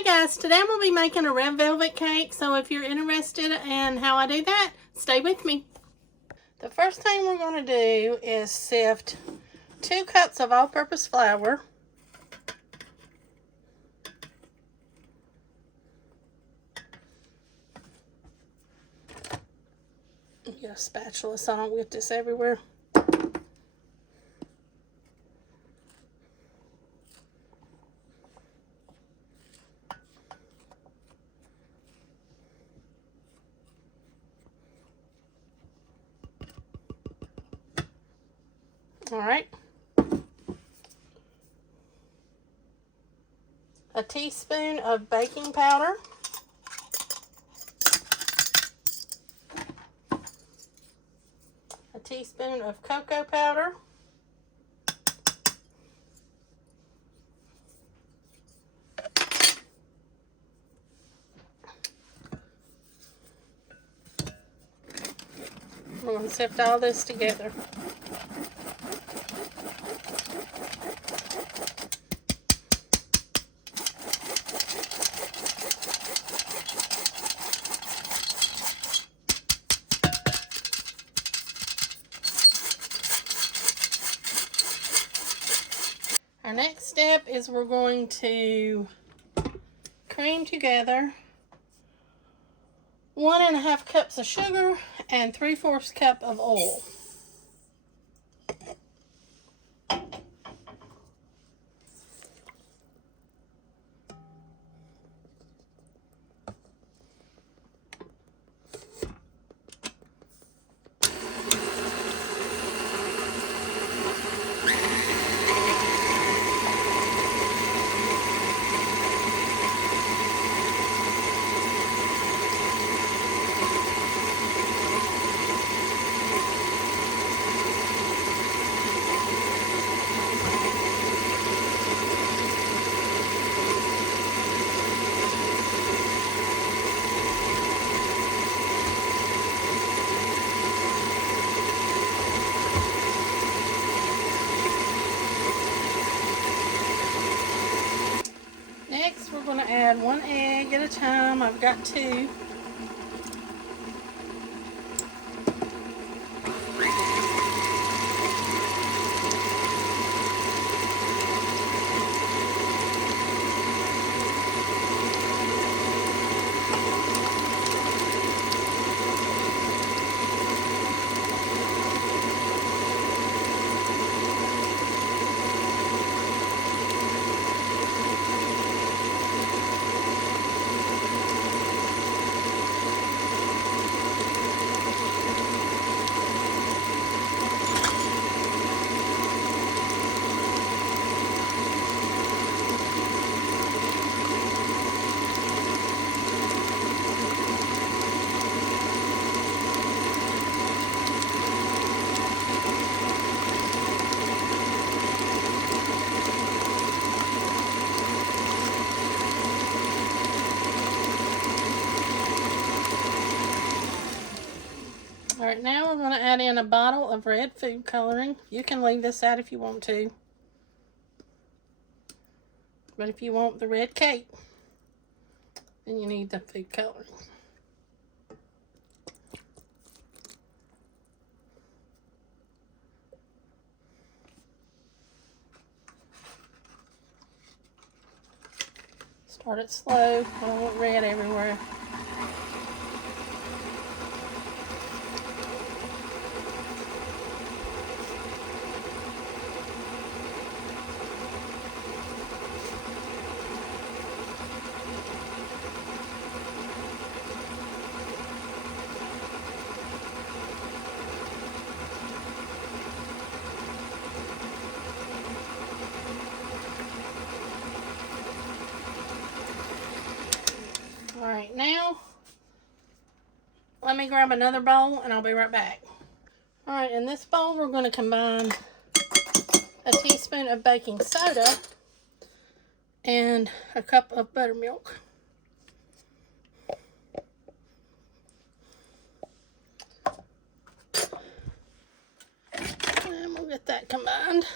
Hi guys, today I'm going to be making a red velvet cake, so if you're interested in how I do that, stay with me. The first thing we're going to do is sift 2 cups of all-purpose flour. Get a spatula so I don't get this everywhere. Alright. A teaspoon of baking powder. A teaspoon of cocoa powder. We're going to sift all this together. Our next step is we're going to cream together 1½ cups of sugar and 3/4 cup of oil. Next, we're going to add 1 egg at a time. I've got 2. Alright, now we're going to add in a bottle of red food coloring. You can leave this out if you want to. But if you want the red cake, then you need the food coloring. Start it slow. I don't want red everywhere. Alright, now let me grab another bowl and I'll be right back. Alright, in this bowl we're going to combine a teaspoon of baking soda and a cup of buttermilk. And we'll get that combined.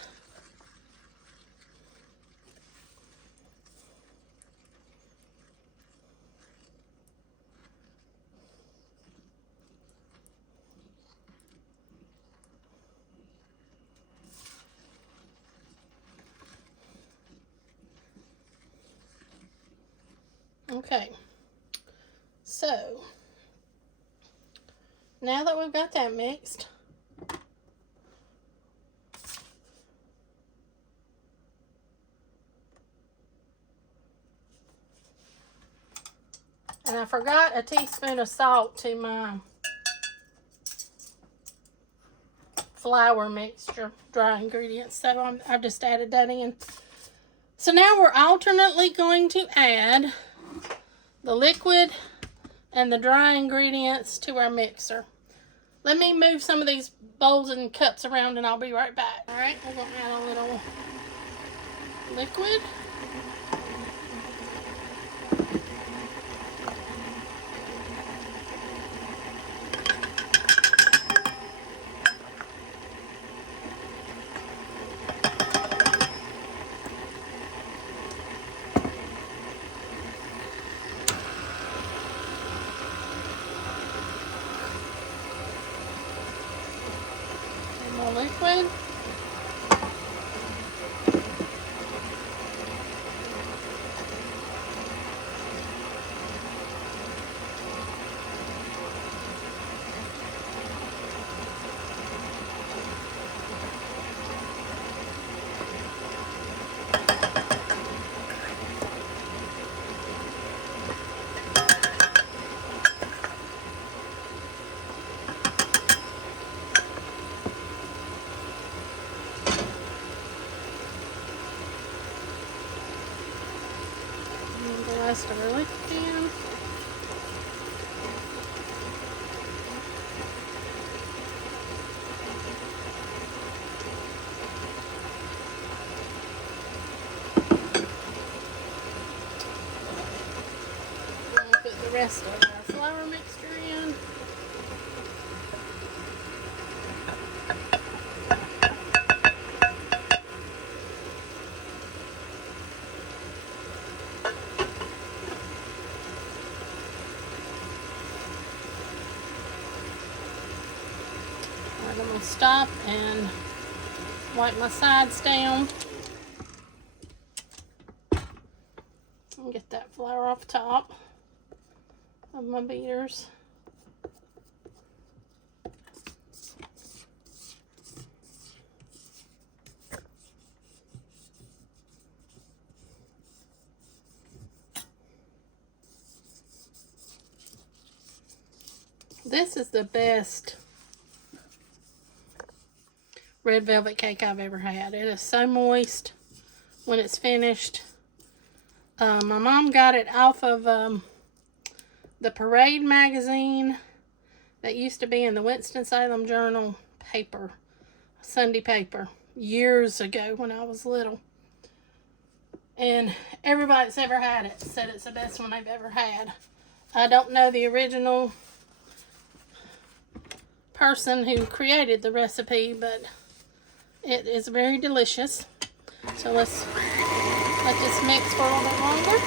Okay, so now that we've got that mixed, and I forgot a teaspoon of salt to my flour mixture, dry ingredients, so I've just added that in. So now we're alternately going to add the liquid and the dry ingredients to our mixer. Let me move some of these bowls and cups around and I'll be right back. All right, we're going to add a little liquid. More liquid. The rest of our liquid in. We'll put the rest of our flour mixture in. I'm going to stop and wipe my sides down and get that flour off the top of my beaters. This is the best red velvet cake I've ever had. It is so moist when it's finished. My mom got it off of the Parade magazine that used to be in the Winston-Salem Journal paper, Sunday paper, years ago when I was little. And everybody that's ever had it said it's the best one they've ever had. I don't know the original person who created the recipe, but it is very delicious. So let's let this mix for a little bit longer.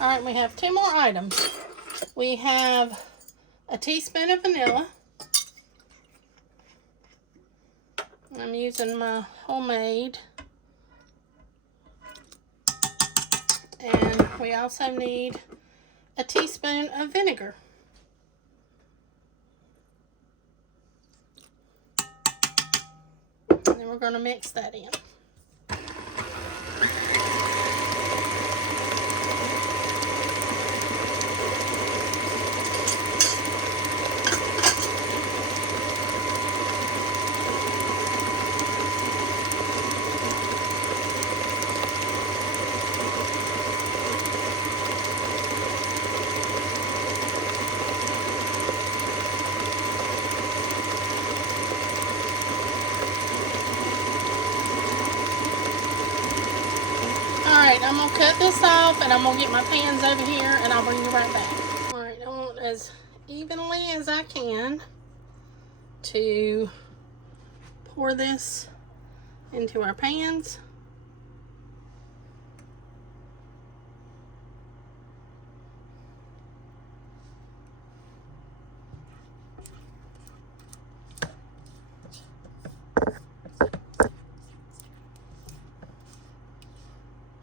Alright, we have two more items. We have a teaspoon of vanilla. I'm using my homemade. And we also need a teaspoon of vinegar. And then we're going to mix that in. Alright, I'm going to cut this off and I'm going to get my pans over here and I'll bring you right back. Alright, I want as evenly as I can to pour this into our pans.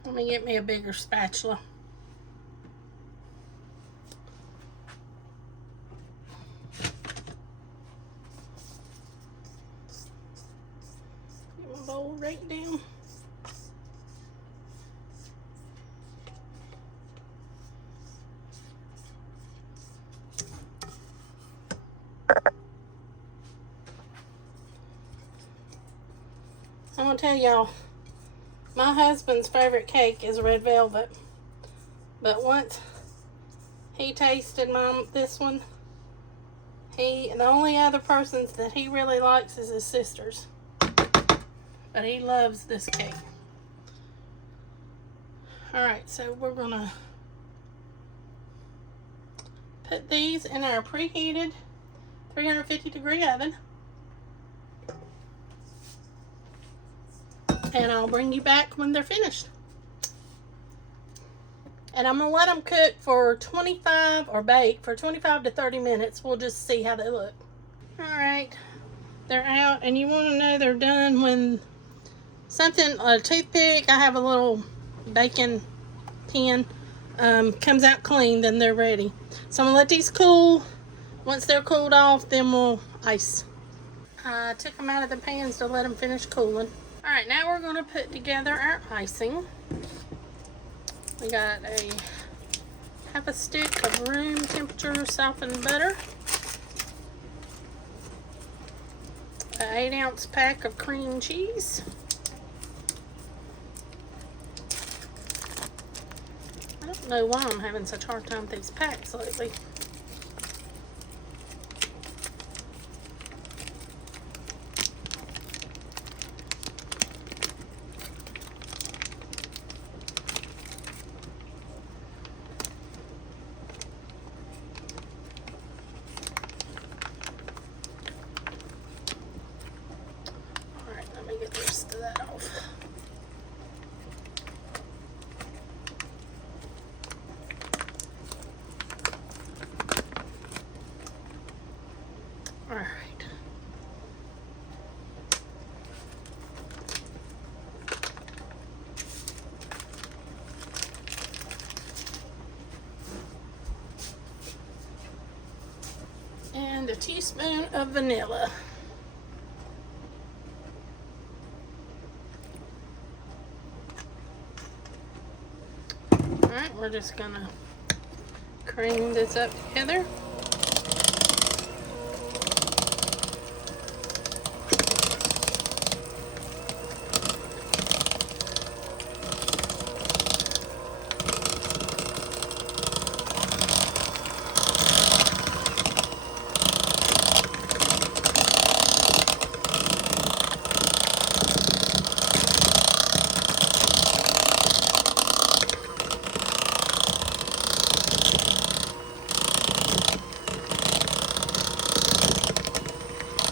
Let me get me a bigger spatula. Get my bowl right down. I'm gonna tell y'all, my husband's favorite cake is red velvet, but once he tasted this one, the only other persons that he really likes is his sisters, but he loves this cake. Alright, so we're gonna put these in our preheated 350-degree oven. And I'll bring you back when they're finished. And I'm going to let them cook for 25, or bake for 25 to 30 minutes. We'll just see how they look. Alright, they're out. And you want to know they're done when a toothpick, I have a little baking pin, comes out clean, then they're ready. So I'm going to let these cool. Once they're cooled off, then we'll ice. I took them out of the pans to let them finish cooling. Alright, now we're going to put together our icing. We got half a stick of room temperature softened butter, an 8-ounce pack of cream cheese, I don't know why I'm having such a hard time with these packs lately. Get the rest of that off. All right. And a teaspoon of vanilla. Alright, we're just gonna cream this up together.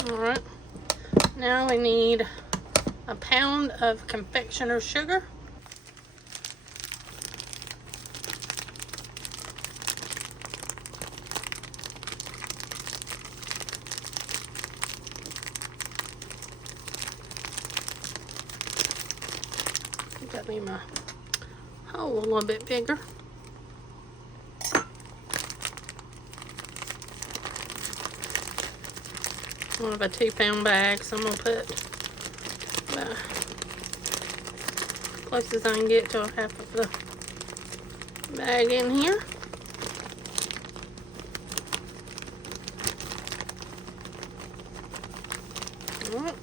Alright, now we need a pound of confectioner's sugar. Got me my hole a little bit bigger. I have a 2-pound bag, so I'm going to put the closest I can get to half of the bag in here. All right.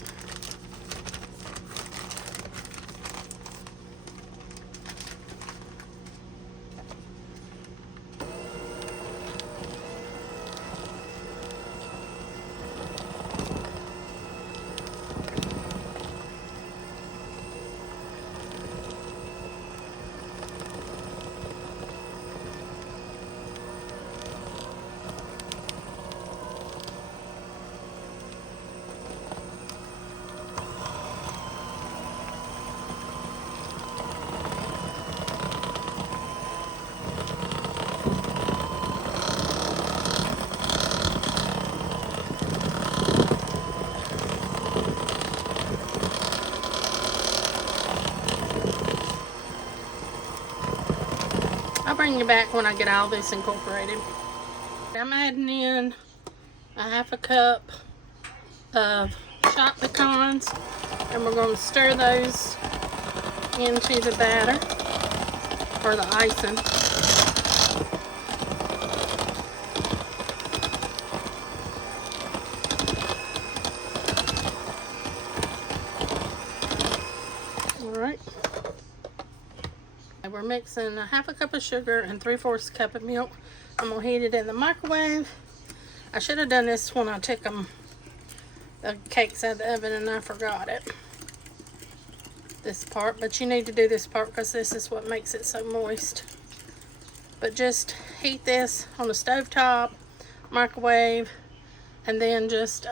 bring you back when I get all this incorporated. I'm adding in a 1/2 cup of chopped pecans, and we're going to stir those into the batter for the icing. Alright. We're mixing a 1/2 cup of sugar and 3/4 cup of milk. I'm going to heat it in the microwave. I should have done this when I took the cakes out of the oven, and I forgot it. This part, but you need to do this part because this is what makes it so moist. But just heat this on the stove top, microwave, and then just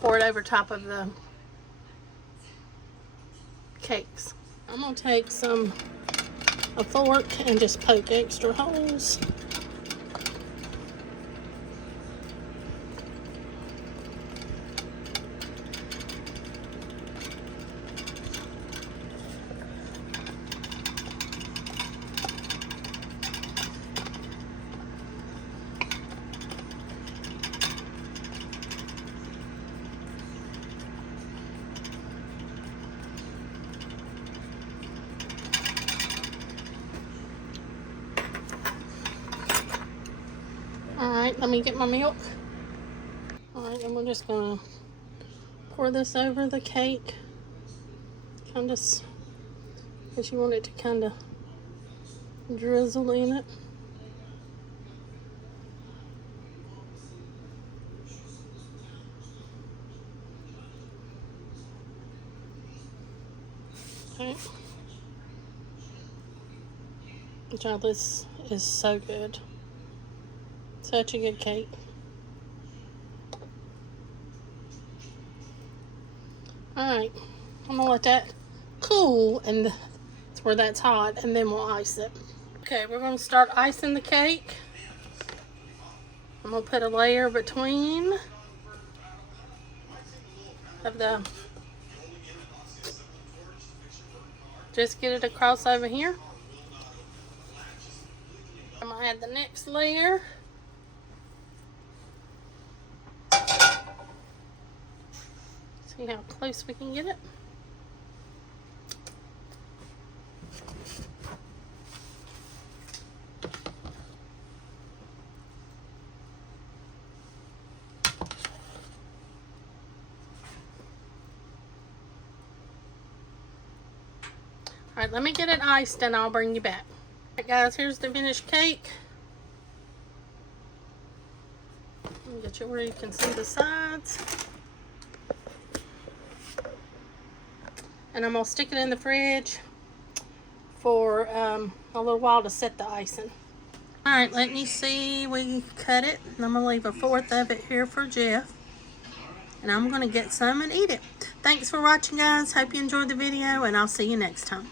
pour it over top of the cakes. I'm gonna take a fork and just poke extra holes. Alright, let me get my milk. Alright, and we're just going to pour this over the cake. Kind of, because you want it to kind of drizzle in it. Okay. Child, this is so good. Such a good cake. Alright, I'm gonna let that cool, and it's where that's hot, and then we'll ice it. Okay, we're gonna start icing the cake. I'm gonna put a layer between of the, just get it across over here. I'm gonna add the next layer. See how close we can get it. Alright, let me get it iced and I'll bring you back. Alright guys, here's the finished cake. Let me get you where you can see the sides. And I'm going to stick it in the fridge for a little while to set the icing. Alright, let me see. We cut it. And I'm going to leave 1/4 of it here for Jeff. And I'm going to get some and eat it. Thanks for watching, guys. Hope you enjoyed the video, and I'll see you next time.